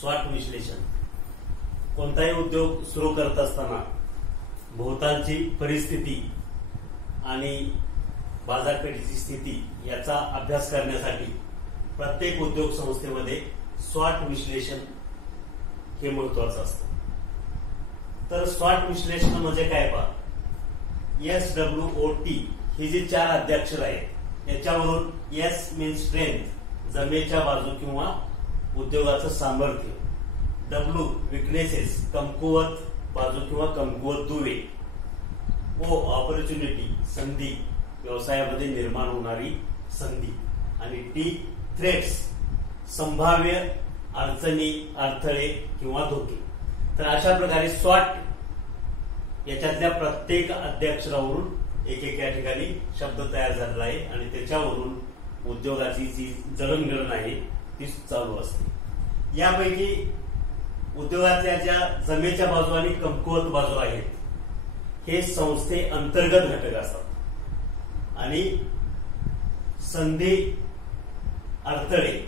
स्वॉट विश्लेषण. कोणताही उद्योग सुरू करत असताना भोवतालची परिस्थिती आणि बाजारपेठेची स्थिती याचा अभ्यास करण्यासाठी प्रत्येक उद्योग संस्थेमध्ये स्वॉट विश्लेषण हे महत्वाचं असतं. तर स्वॉट विश्लेषण म्हणजे काय पहा, SWOT ही जी 4 अद्याक्षर आहेत याच्यावरून S मीन्स स्ट्रेंथ, जमेच्या बाजू किंवा उद्योगाचं सामर्थ्य, W विकनेसेस, कमकुवत बाजू किंवा कमकुवत दुवे, O ऑपॉर्च्युनिटी, संधी, व्यवसायामध्ये निर्माण होणारी संधी, आणि T थ्रेट्स, संभाव्य अडचणी, अडथळे किंवा धोके. तर अशा प्रकारे स्वॉट याच्यातल्या प्रत्येक अद्याक्षरावरून एक एक या ठिकाणी शब्द तयार झालेला आहे आणि त्याच्यावरून उद्योगाची जी जडणघडण आहे ती चालू असते. यापैकी उद्योगातल्या ज्या जमेच्या बाजू आणि कमकुवत बाजू आहेत हे संस्थे अंतर्गत घटक असतात आणि संधी, अडथळे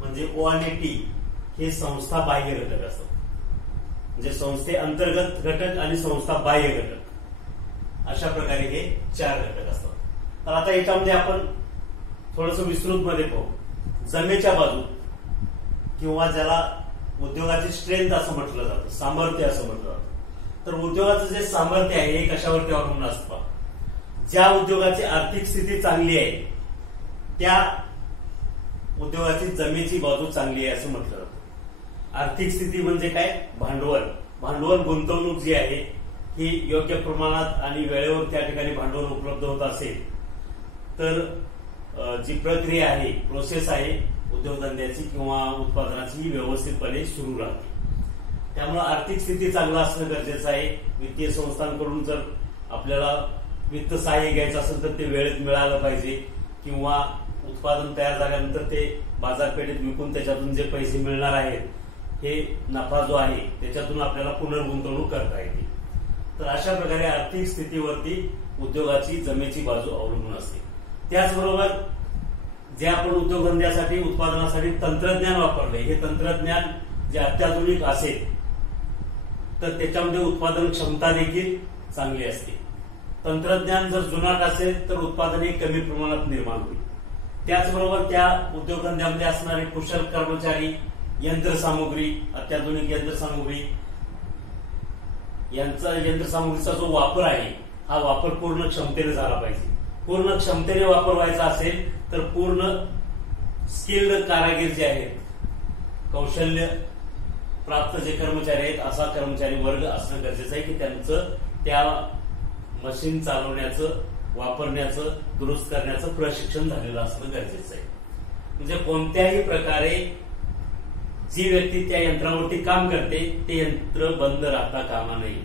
म्हणजे O आणि T हे संस्था बाह्य घटक असतात. म्हणजे संस्थे अंतर्गत घटक आणि संस्था बाह्य घटक अशा प्रकारे हे 4 घटक असतात. तर आता याच्यामध्ये आपण थोडस विस्तृत मध्ये पाहू. जमेच्या बाजू किंवा ज्याला उद्योगाची स्ट्रेंथ असं म्हटलं जातं, सामर्थ्य असं म्हटलं जातं. तर उद्योगाचं जे सामर्थ्य आहे हे कशावरती अवलंबून असतं. ज्या उद्योगाची आर्थिक स्थिती चांगली आहे त्या उद्योगाची जमेची बाजू चांगली आहे असं म्हटलं जातं. आर्थिक स्थिती म्हणजे काय, भांडवल गुंतवणूक जी आहे ही योग्य प्रमाणात आणि वेळेवर त्या ठिकाणी भांडवल उपलब्ध होत असेल तर जी प्रक्रिया आहे, प्रोसेस आहे उद्योगधंद्याची किंवा उत्पादनाची व्यवस्थितपणे सुरू राहते. त्यामुळे आर्थिक स्थिती चांगलं असणं गरजेचं आहे. वित्तीय संस्थांकडून जर आपल्याला वित्त सहाय्य घ्यायचं असेल तर ते वेळेत मिळालं पाहिजे किंवा उत्पादन तयार झाल्यानंतर ते बाजारपेठेत विकून त्याच्यातून जे पैसे मिळणार आहेत हे नफा जो आहे त्याच्यातून आपल्याला पुनर्गुंतवणूक करता येते. तर अशा प्रकारे आर्थिक स्थितीवरती उद्योगाची जमेची बाजू अवलंबून असते. त्याचबरोबर जे आपण उद्योगधंद्यासाठी, उत्पादनासाठी तंत्रज्ञान वापरले हे तंत्रज्ञान जे अत्याधुनिक असेल तर त्याच्यामध्ये उत्पादन क्षमता देखील चांगली असते. तंत्रज्ञान जर जुनाट असेल तर उत्पादन हे कमी प्रमाणात निर्माण होईल. त्याचबरोबर त्या उद्योगधंद्यामध्ये असणारे कुशल कर्मचारी, यंत्रसामुग्री, अत्याधुनिक यंत्रसामुग्री यंत्रसामुग्रीचा जो वापर आहे हा वापर पूर्ण क्षमतेने झाला पाहिजे. पूर्ण क्षमतेने वापर व्हायचा असेल तर पूर्ण स्किल्ड कारागीर जे आहेत, कौशल्य प्राप्त जे कर्मचारी आहेत असा कर्मचारी वर्ग असणं गरजेचं आहे की त्यांचं त्या मशीन चालवण्याचं, वापरण्याचं, दुरुस्त करण्याचं प्रशिक्षण झालेलं असणं गरजेचं आहे. म्हणजे कोणत्याही प्रकारे जी व्यक्ती त्या यंत्रावरती काम करते ते यंत्र बंद राहता कामा नये.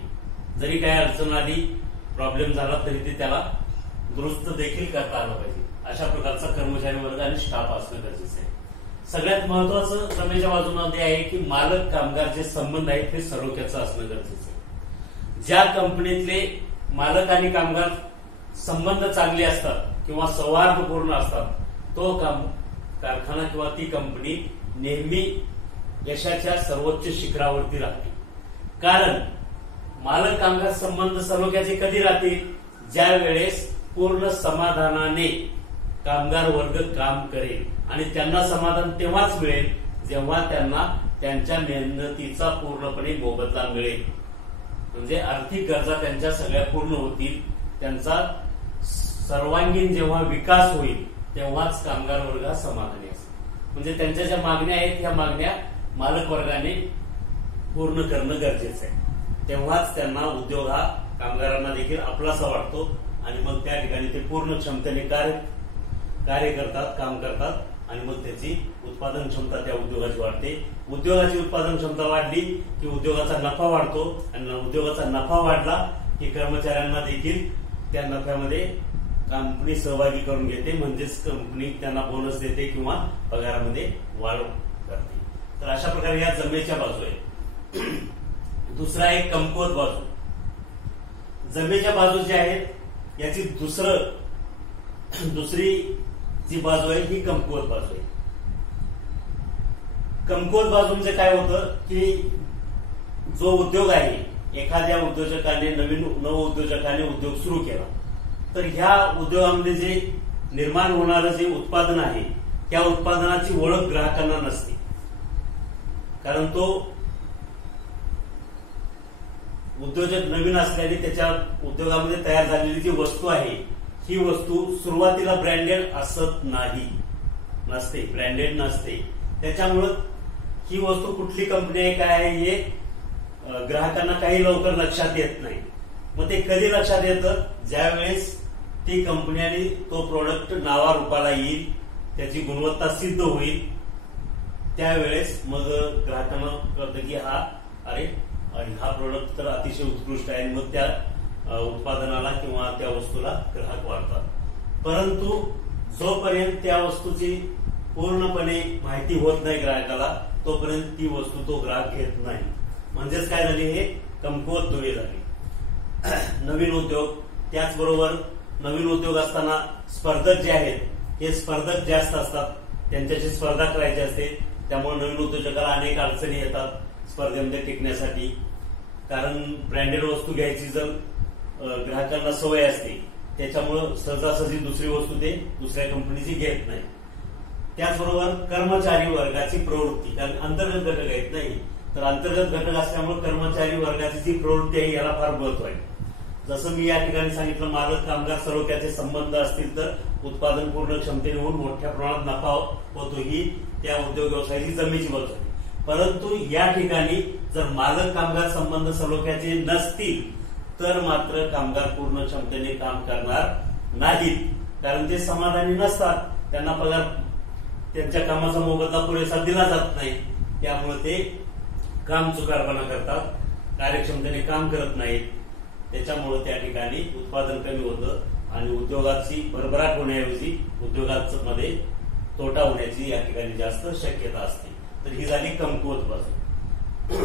जरी काही अडचण आली, प्रॉब्लेम झाला तरी ते त्याला दुरुस्त देखील करता आलं पाहिजे. अशा प्रकारचा कर्मचारी वर्ग आणि स्टाफ असणं गरजेचं आहे. सगळ्यात महत्वाचं जमेच्या बाजूमध्ये आहे की मालक कामगार जे संबंध आहेत ते सलोख्याचं असणं गरजेचं आहे. ज्या कंपनीतले मालक आणि कामगार संबंध चांगले असतात किंवा सौहार्दपूर्ण असतात तो कारखाना किंवा ती कंपनी नेहमी यशाच्या सर्वोच्च शिखरावरती राहते. कारण मालक कामगार संबंध सलोख्याचे कधी राहतील, ज्या वेळेस पूर्ण समाधानाने कामगार वर्ग काम करेल आणि त्यांना समाधान तेव्हाच मिळेल जेव्हा त्यांना त्यांच्या मेहनतीचा पूर्णपणे मोबदला मिळेल. म्हणजे आर्थिक गरजा त्यांच्या सगळ्या पूर्ण होतील, त्यांचा सर्वांगीण जेव्हा विकास होईल तेव्हाच कामगार वर्ग हा समाधानी असेल. म्हणजे त्यांच्या ज्या मागण्या आहेत त्या मागण्या मालक वर्गाने पूर्ण करणं गरजेचं आहे. तेव्हाच त्यांना उद्योग हा कामगारांना देखील आपलासा वाटतो आणि मग त्या ठिकाणी ते पूर्ण क्षमतेने कार्य करतात, काम करतात आणि मग त्याची उत्पादन क्षमता त्या उद्योगाची वाढते. उद्योगाची उत्पादन क्षमता वाढली की उद्योगाचा नफा वाढतो आणि उद्योगाचा नफा वाढला की कर्मचाऱ्यांना देखील त्या नफ्यामध्ये कंपनी सहभागी करून घेते. म्हणजेच कंपनी त्यांना बोनस देते किंवा पगारामध्ये वाढ करते. तर अशा प्रकारे या जमेच्या बाजू आहे. दुसरा एक कमकुवत बाजू. जमेच्या बाजू ज्या आहेत याची दुसरी जी बाजू आहे ही कमकुवत बाजू आहे. कमकुवत बाजू म्हणजे काय होतं की जो उद्योग आहे, एखाद्या उद्योजकाने नवउद्योजकाने उद्योग सुरू केला, तर ह्या उद्योगामध्ये जे निर्माण होणारं जे उत्पादन आहे त्या उत्पादनाची ओळख ग्राहकांना नसते. कारण तो उद्योजक नवीन असल्याने त्याच्या उद्योगामध्ये तयार झालेली जी वस्तू आहे ही वस्तू सुरुवातीला ब्रँडेड असत नाही, नसते, ब्रँडेड नसते. त्याच्यामुळं ही वस्तू कुठली कंपनी आहे काय आहे हे ग्राहकांना काही लवकर लक्षात येत नाही. मग ते कधी लक्षात येतं, ज्यावेळेस ती कंपनी आणि तो प्रोडक्ट नावारूपाला येईल, त्याची गुणवत्ता सिद्ध होईल, त्यावेळेस मग ग्राहकांना कळतं की हा प्रोडक्ट तर अतिशय उत्कृष्ट आहे. मग त्या उत्पादनाला किंवा त्या वस्तूला ग्राहक वाढतात. परंतु जोपर्यंत त्या वस्तूची पूर्णपणे माहिती होत नाही ग्राहकाला, तोपर्यंत ती वस्तू तो ग्राहक घेत नाही. म्हणजेच काय झाले, हे कमकुवत दुवे झाले. नवीन उद्योग, त्याचबरोबर नवीन उद्योग असताना स्पर्धक जे आहेत हे स्पर्धक जास्त असतात, त्यांच्याशी स्पर्धा करायची असते. त्यामुळे नवीन उद्योजकाला अनेक अडचणी येतात स्पर्धेमध्ये टिकण्यासाठी. कारण ब्रँडेड वस्तू घ्यायची जर ग्राहकांना सवय असते, त्याच्यामुळं सहजासहजी दुसरी वस्तू ते दुसऱ्या कंपनीची घेत नाही. त्याचबरोबर कर्मचारी वर्गाची प्रवृत्ती, कारण अंतर्गत घटक आहेत नाही, तर अंतर्गत घटक असल्यामुळे कर्मचारी वर्गाची जी प्रवृत्ती आहे याला फार महत्व आहे. जसं मी या ठिकाणी सांगितलं, मालक कामगार सलोख्याचे संबंध असतील तर उत्पादन पूर्ण क्षमतेने होऊन मोठ्या प्रमाणात नफा होतो, ही त्या उद्योग व्यवसायाची जमेची बाजू आहे. परंतु या ठिकाणी जर मालक कामगार संबंध सलोख्याचे नसतील तर मात्र कामगार पूर्ण क्षमतेने काम करणार नाहीत. कारण ते समाधानी नसतात, त्यांना पगार त्यांच्या कामाचा मोबदला पुरेसा दिला जात नाही. त्यामुळे ते काम चुकारपणा करतात, कार्यक्षमतेने काम करत नाहीत. त्याच्यामुळे त्या ठिकाणी उत्पादन कमी होतं आणि उद्योगाची भरभराट होण्याऐवजी उद्योगाचं मध्ये तोटा होण्याची या ठिकाणी जास्त शक्यता असते. तर ही झाली कमकुवत बाजू.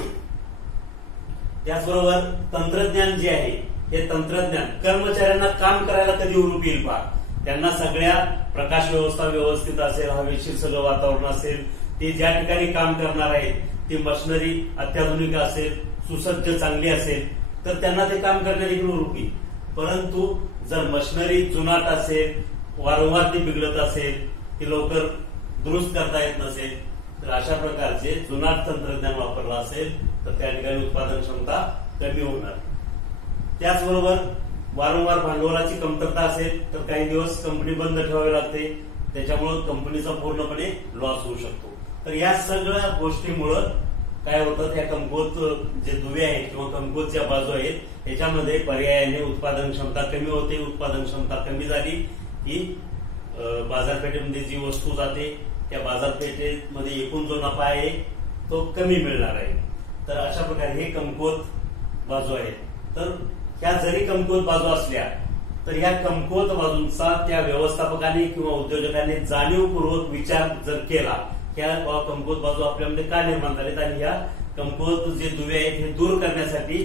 त्याचबरोबर तंत्रज्ञान जे आहे हे तंत्रज्ञान कर्मचाऱ्यांना काम करायला कधी उरूप येईल पहा. त्यांना सगळ्या प्रकाश व्यवस्था व्यवस्थित असेल, हवेशीर सगळं वातावरण असेल, ते ज्या ठिकाणी काम करणार आहेत ती मशिनरी अत्याधुनिक असेल, सुसज्ज चांगली असेल, तर त्यांना ते काम करण्यात देखील उरूप येईल. परंतु जर मशिनरी जुनाट असेल, वारंवार ती बिघडत असेल, ती लवकर दुरुस्त करता येत नसेल, तर अशा प्रकारचे जुनाट तंत्रज्ञान वापरलं असेल तर त्या ठिकाणी उत्पादन क्षमता कमी होणार. त्याचबरोबर वारंवार भांडवलाची कमतरता असेल तर काही दिवस कंपनी बंद ठेवावी लागते, त्याच्यामुळे कंपनीचा पूर्णपणे लॉस होऊ शकतो. तर या सगळ्या गोष्टीमुळं काय होतं, त्या कमकुवत जे दुवे आहेत किंवा कमकुवत ज्या बाजू आहेत याच्यामध्ये पर्यायाने उत्पादन क्षमता कमी होते. उत्पादन क्षमता कमी झाली की बाजारपेठेमध्ये जी वस्तू जाते त्या बाजारपेठेमध्ये एकूण जो नफा आहे तो कमी मिळणार आहे. तर अशा प्रकारे हे कमकुवत बाजू आहेत. तर ह्या जरी कमकुवत बाजू असल्या तर ह्या कमकुवत बाजूंचा त्या व्यवस्थापकाने किंवा उद्योजकांनी जाणीवपूर्वक विचार जर केला, ह्या कमकुवत बाजू आपल्यामध्ये का निर्माण झालेत आणि ह्या कमकुवत जे दुवे आहेत हे दूर करण्यासाठी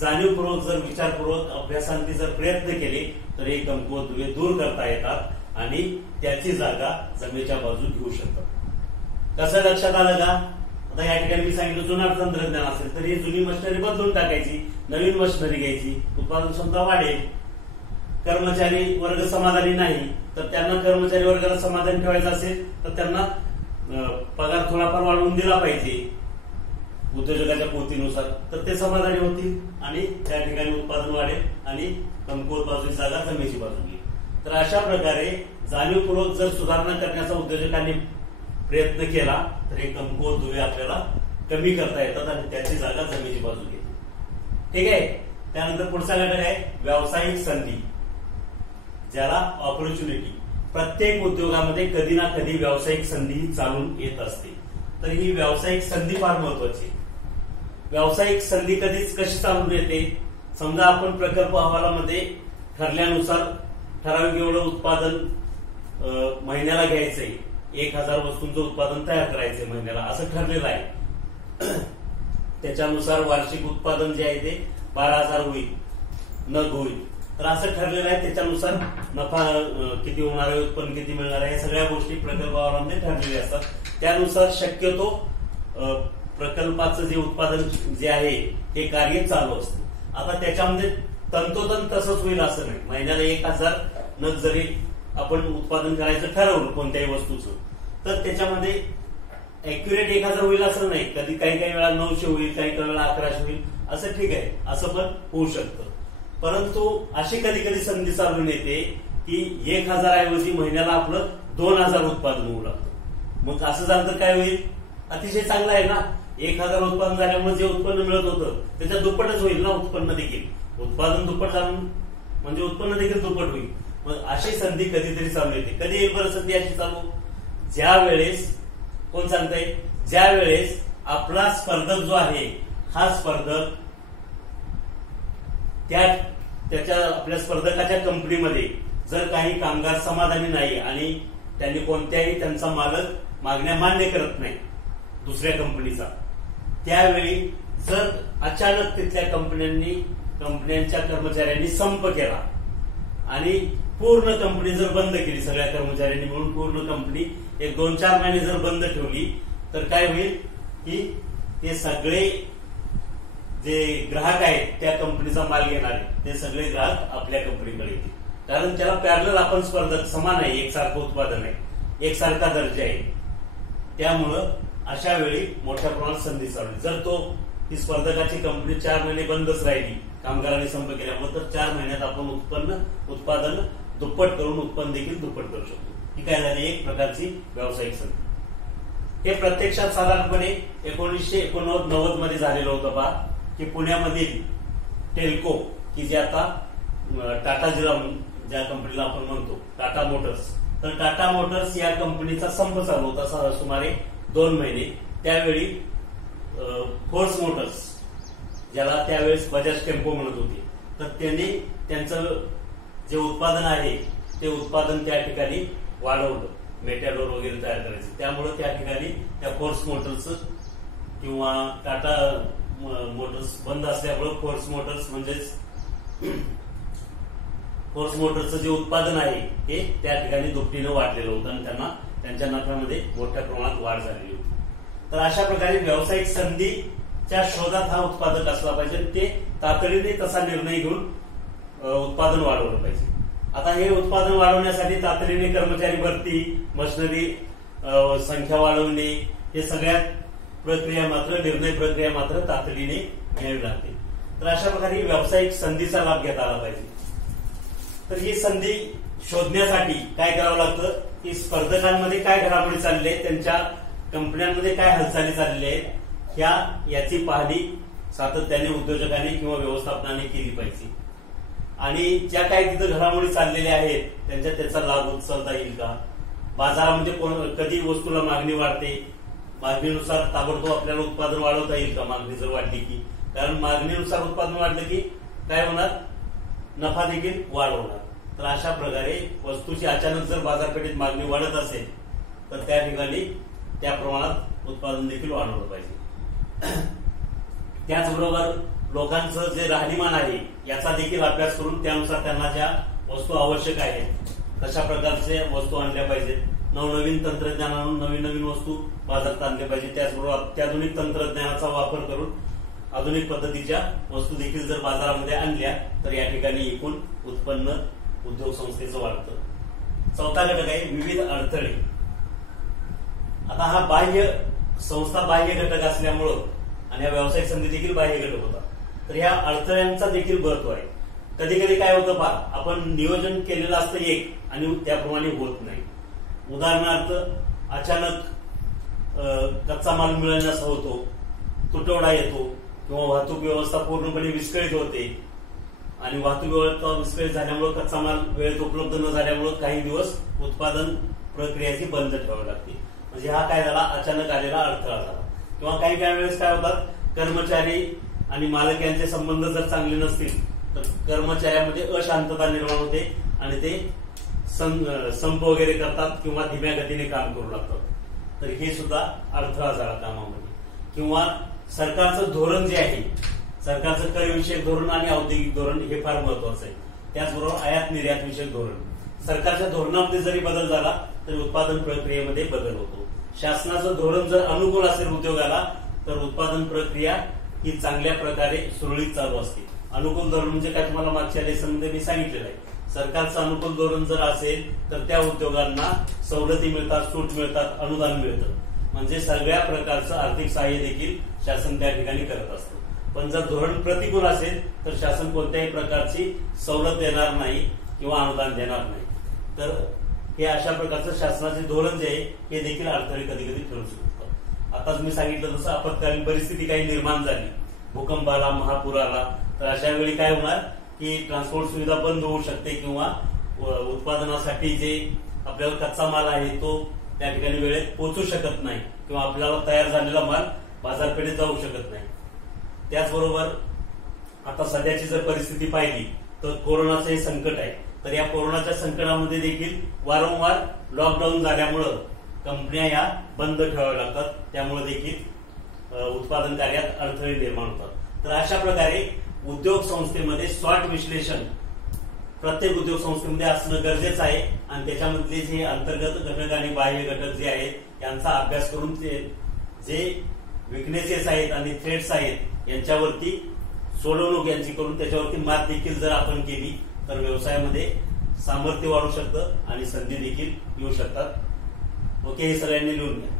जाणीवपूर्वक जर विचारपूर्वक अभ्यासांनी जर प्रयत्न केले तर हे कमकुवत दुवे दूर करता येतात आणि त्याची जागा जमेच्या बाजू घेऊ शकतात. कसं लक्षात आलं का? आता या ठिकाणी मी सांगितलं जुनाट तंत्रज्ञान असेल तर ही जुनी मशिनरी बदलून टाकायची, नवीन मशिनरी घ्यायची, उत्पादन क्षमता वाढेल. कर्मचारी वर्ग समाधानी नाही तर त्यांना कर्मचारी वर्गाला समाधानी ठेवायचं असेल तर त्यांना पगार थोडाफार वाढवून दिला पाहिजे उद्योजकाच्या पोतीनुसार, तर ते समाधानी होतील आणि त्या ठिकाणी उत्पादन वाढेल आणि कमकुवत बाजूची जागा जमेची बाजू घेईल. तर अशा प्रकारे जाणीवपूर्वक जर सुधारणा करण्याचा उद्योजकांनी प्रयत्न केला तर हे कमकुवत दुवे आपल्याला कमी करता येतात आणि त्याची जागा जमेची बाजू घेते. ठीक आहे. त्यानंतर पुढचा घटक आहे व्यावसायिक संधी, ज्याला ऑपॉर्च्युनिटी. प्रत्येक उद्योगामध्ये कधी ना कधी व्यावसायिक संधी चालून येत असते. तर ही व्यावसायिक संधी फार महत्वाची. व्यावसायिक संधी कशी चालून येते? समजा आपण प्रकल्प अहवालामध्ये ठरल्यानुसार ठराविक एवढं उत्पादन महिन्याला घ्यायचंय, 1000 वस्तूंचं उत्पादन तयार करायचंय महिन्याला असं ठरलेलं आहे. त्याच्यानुसार वार्षिक उत्पादन जे आहे ते 12,000 होईल, नग होईल. तर असं ठरलेलं आहे. त्याच्यानुसार नफा किती होणार आहे, उत्पन्न किती मिळणार आहे, या सगळ्या गोष्टी प्रकल्प अहवालामध्ये ठरलेल्या असतात. त्यानुसार शक्यतो प्रकल्पाचं जे उत्पादन जे आहे हे कार्य चालू असतं। आता त्याच्यामध्ये तंतोतंत तसंच होईल असं नाही, महिन्याला 1000 नग जरी आपण उत्पादन करायचं ठरवलं कोणत्याही वस्तूचं, तर त्याच्यामध्ये अॅक्युरेट 1000 होईल असं नाही, कधी काही वेळा 900 होईल, काही वेळा 1100 होईल, असं ठीक आहे, असं पण होऊ शकतं। परंतु अशी कधी कधी संधी चालून येते की 1000 ऐवजी महिन्याला आपलं 2000 उत्पादन होऊ लागतं। मग असं झालं तर काय होईल? अतिशय चांगलं आहे ना, 1000 उत्पादन झाल्यामुळे जे उत्पन्न मिळत होतं त्याच्या दुप्पटच होईल ना उत्पन्न देखील, उत्पादन दुप्पट झालं म्हणजे उत्पन्न देखील दुप्पट होईल। मग अशी संधी कधीतरी चालू येते। कधी येईल बरं संधी अशी चालू? ज्या वेळेस, कोण सांगताय, ज्या वेळेस आपला स्पर्धक जो आहे हा स्पर्धक त्याच्या आपल्या स्पर्धकाच्या कंपनीमध्ये जर काही कामगार समाधानी नाही आणि त्यांनी कोणत्याही त्यांचा मालक मागण्या मान्य करत नाही दुसऱ्या कंपनीचा, त्यावेळी जर अचानक तिथल्या कंपन्यांच्या कर्मचाऱ्यांनी संप केला आणि पूर्ण कंपनी जर बंद केली, सगळ्या कर्मचाऱ्यांनी मिळून पूर्ण कंपनी 1-2-4 महिने जर बंद ठेवली, तर काय होईल की ते सगळे जे ग्राहक आहेत त्या कंपनीचा माल घेणारे ते सगळे ग्राहक आपल्या कंपनीकडे येतील, कारण त्याला पॅरलल आपण स्पर्धक समान आहे, एकसारखं उत्पादन आहे, एकसारखा दर्जा आहे। त्यामुळं अशा वेळी मोठ्या प्रमाणात संधी चालू। जर ही स्पर्धकाची कंपनी 4 महिने बंदच राहिली कामगारांनी संप केल्यामुळे, तर 4 महिन्यात आपण उत्पादन दुप्पट करून उत्पन्न देखील दुप्पट करू शकतो। ही काय झाली? एक प्रकारची व्यावसायिक संधी। हे प्रत्यक्षात साधारणपणे 1989 मध्ये झालेलं होतं पहा, की पुण्यामधील टेल्को, की जे आता टाटा ज्या कंपनीला आपण म्हणतो टाटा मोटर्स, तर टाटा मोटर्स या कंपनीचा संप चालू होता सुमारे 2 महिने। त्यावेळी फोर्स मोटर्स, ज्याला त्यावेळेस बजाज टेम्पो म्हणत होते, तर त्यांनी त्यांचं जे उत्पादन आहे ते उत्पादन त्या ठिकाणी वाढवलं, मेटॅडोर वगैरे तयार करायचं। त्यामुळे त्या ठिकाणी त्या फोर्स मोटर्स किंवा टाटा मोटर्स बंद असल्यामुळे फोर्स मोटर्सचं जे उत्पादन आहे ते त्या ठिकाणी दुपटीनं वाढलेलं होतं आणि त्यांना त्यांच्या नफ्यामध्ये मोठ्या प्रमाणात वाढ झालेली होती। तर अशा प्रकारे व्यावसायिक संधीच्या शोधात हा उत्पादक असला पाहिजे, ते तातडीने तसा निर्णय घेऊन उत्पादन वाढवलं पाहिजे। आता हे उत्पादन वाढवण्यासाठी तातडीने कर्मचारी भरती, मशिनरी संख्या वाढवणे, हे सगळ्या निर्णय प्रक्रिया मात्र तातडीने घ्यावी लागते। तर अशा प्रकारे व्यावसायिक संधीचा लाभ घेता आला पाहिजे। तर ही संधी शोधण्यासाठी काय करावं लागतं की स्पर्धकांमध्ये काय घडामोडी चालले आहेत, त्यांच्या कंपन्यांमध्ये काय हालचाली चाललेल्या आहेत, याची पाहणी सातत्याने उद्योजकांनी किंवा व्यवस्थापनाने केली पाहिजे। आणि ज्या काही तिथं घडामोडी चाललेल्या आहेत त्याचा लाभ उचलता येईल का, बाजारामध्ये कधी वस्तूला मागणी वाढते, मागणीनुसार ताबडतोब आपल्याला उत्पादन वाढवता येईल का मागणी जर वाढली की, कारण मागणीनुसार उत्पादन वाढलं की काय होणार, नफा देखील वाढ होणार। तर अशा प्रकारे वस्तूची अचानक जर बाजारपेठेत मागणी वाढत असेल तर त्या ठिकाणी त्या प्रमाणात उत्पादन देखील वाढवलं पाहिजे। त्याचबरोबर लोकांचं जे राहणीमान आहे याचा देखील अभ्यास करून त्यानुसार त्यांना ज्या वस्तू आवश्यक आहेत तशा प्रकारच्या वस्तू आणल्या पाहिजेत। नवनवीन तंत्रज्ञानातून नवीन वस्तू बाजारात आणल्या पाहिजे। त्याचबरोबर अत्याधुनिक तंत्रज्ञानाचा वापर करून आधुनिक पद्धतीच्या वस्तू देखील जर बाजारामध्ये आणल्या तर या ठिकाणी एकूण उत्पन्न उद्योग संस्थेचं वाढतं। चौथा घटक आहे विविध अडथळे। आता हा बाह्य घटक असल्यामुळं आणि हा व्यावसायिक संधी देखील बाह्य घटक होता, तर ह्या अडथळ्यांचा देखील महत्व आहे। कधी कधी काय होतं पहा, आपण नियोजन केलेलं असतं एक आणि त्याप्रमाणे होत नाही। उदाहरणार्थ अचानक कच्चा माल मिळण्यास होतो, तुटवडा येतो किंवा वाहतूक व्यवस्था पूर्णपणे विस्कळीत होते आणि वाहतूक व्यवस्था विस्कळीत झाल्यामुळे कच्चा माल वेळेत उपलब्ध न झाल्यामुळे काही दिवस उत्पादन प्रक्रियाची बंद ठेवावी लागते। म्हणजे हा काय झाला, अचानक आलेला अडथळा झाला। किंवा काही वेळेस काय होतात, कर्मचारी आणि मालक यांचे संबंध जर चांगले नसतील तर कर्मचाऱ्यामध्ये अशांतता निर्माण होते आणि ते संप वगैरे करतात किंवा धीम्या गतीने काम करू लागतात। तर हे सुद्धा अडथळा झाला कामामध्ये। किंवा सरकारचं धोरण जे आहे, सरकारचं करविषयक धोरण आणि औद्योगिक धोरण हे फार महत्वाचं आहे। त्याचबरोबर आयात निर्यात विषयक धोरण, सरकारच्या धोरणामध्ये जरी बदल झाला तरी उत्पादन प्रक्रियेमध्ये बदल होतो। शासनाचं धोरण जर अनुकूल असेल उद्योगाला तर उत्पादन प्रक्रिया ही चांगल्या प्रकारे सुरळीत चालू असते. अनुकूल धोरण म्हणजे काय तुम्हाला मागच्या लेसनमध्ये मी सांगितलेलं आहे. सरकारचं अनुकूल धोरण जर असेल तर त्या उद्योगांना सवलती मिळतात, सूट मिळतात, अनुदान मिळतं. म्हणजे सगळ्या प्रकारचं आर्थिक सहाय्य देखील शासन त्या ठिकाणी करत असतं. पण जर धोरण प्रतिकूल असेल तर शासन कोणत्याही प्रकारची सवलत देणार नाही किंवा अनुदान देणार नाही. तर हे अशा प्रकारचं शासनाचे धोरण जे आहे हे देखील अडथळे कधी कधी ठरू शकतं. आताच मी सांगितलं तसं आपत्कालीन परिस्थिती काही निर्माण झाली, भूकंप आला, महापूर आला, तर अशा वेळी काय होणार की ट्रान्सपोर्ट सुविधा बंद होऊ शकते किंवा उत्पादनासाठी जे आपल्याला कच्चा माल आहे तो त्या ठिकाणी वेळेत पोहोचू शकत नाही किंवा आपल्याला तयार झालेला माल बाजारपेठेत जाऊ शकत नाही. त्याचबरोबर आता सध्याची जर परिस्थिती पाहिली तर कोरोनाचं हे संकट आहे. तर या कोरोनाच्या संकटामध्ये देखील वारंवार लॉकडाऊन झाल्यामुळं कंपन्या या बंद ठेवाव्या लागतात. त्यामुळे देखील उत्पादन कार्यात अडथळे निर्माण होतात. तर अशा प्रकारे उद्योग संस्थेमध्ये स्वॉट विश्लेषण प्रत्येक उद्योग संस्थेमध्ये असणं गरजेचं आहे आणि त्याच्यामधले जे अंतर्गत घटक आणि बाह्य घटक जे आहेत यांचा अभ्यास करून जे विकनेसेस आहेत आणि थ्रेट्स आहेत यांच्यावरती सोडवणूक यांची करून त्याच्यावरती मात देखील जर आपण केली तर व्यवसायामध्ये सामर्थ्य वाढू शकतं आणि संधी देखील येऊ शकतात. ओके, हे सगळ्यांनी लिहून घ्या.